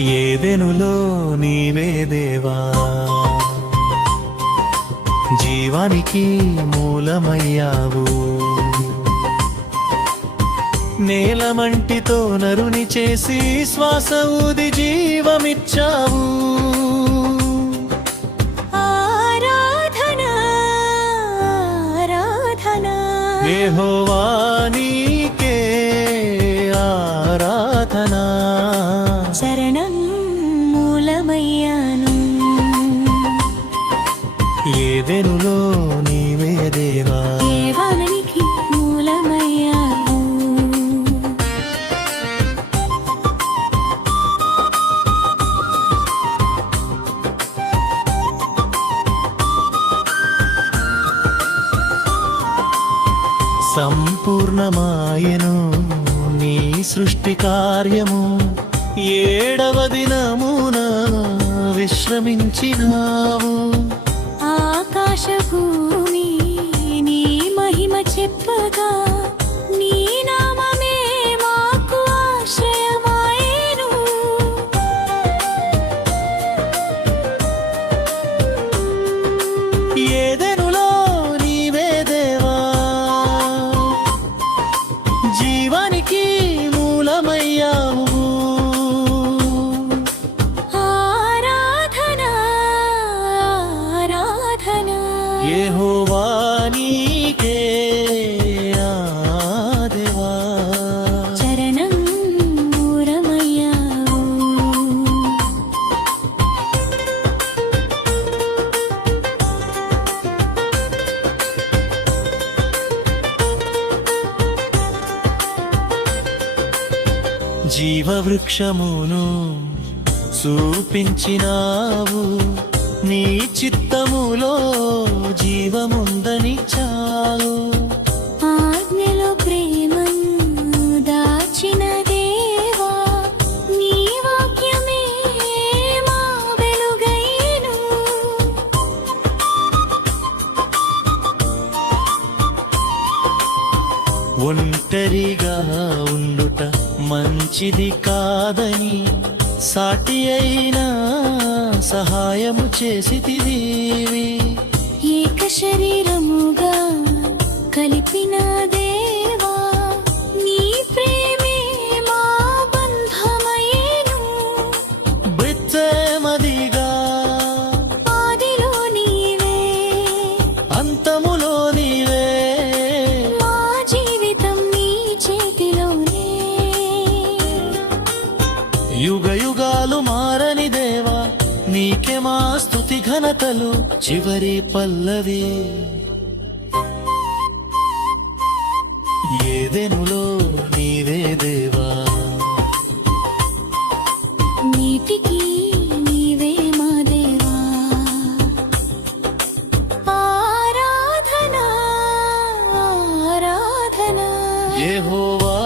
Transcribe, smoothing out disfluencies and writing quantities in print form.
ఏదెనులో నీవే దేవా, జీవానికి మూలమయ్యావు. నేలమంటితో నరుని చేసి శ్వాస ఊది జీవమిచ్చావు. ఆరాధనా ఆరాధనా యెహోవా నీకే ఆరాధనా. శరణం మూలమయ్యాను. ఏదెనులో నీవే దేవా, దేవానికి మూలమయ్యాను. సంపూర్ణమాయను నీ సృష్టి కార్యము. ఏడవ దినమున విశ్రమించినావు. ఆకాశ భూమి నీ మహిమ చెప్పగా, నీ నామమే మాకు ఆశ్రయమాయెను. ఏదెనులో నీవే దేవా, జీవానికి మూలమయ్యావు. ఆరాధనా ఆరాధనా యెహోవా నీకే ఆ దేవా. చరణం మూలమయ్యావు. జీవవృక్షమును చూపించినావు. నీ చిత్తములో జీవముందని చాలు. ఆజ్ఞలో ప్రేమను దాచిన దేవా, నీ వాక్యమే మా వెలుగైను. ఒంటరిగా ఉండుట మంచిది కాదని, సాటి అయినా సహాయము చేసితివి. ఏక శరీరముగా కలిపిన దేవా, నీ ప్రేమే మా బంధమయ్యెను. బృత్సేమదిగా ఆదిలో నీవే, అంతములో నీవే. మా జీవితం నీ చేతిలోనే. యుగ యుగాలు మారని దేవా, నీకే మా స్తుతి ఘనతలు. చివరి పల్లవి. ఏదెనులో నీవే దేవా, నీటికి నీవే మా దేవా. ఆరాధనా ఆరాధనా యెహోవా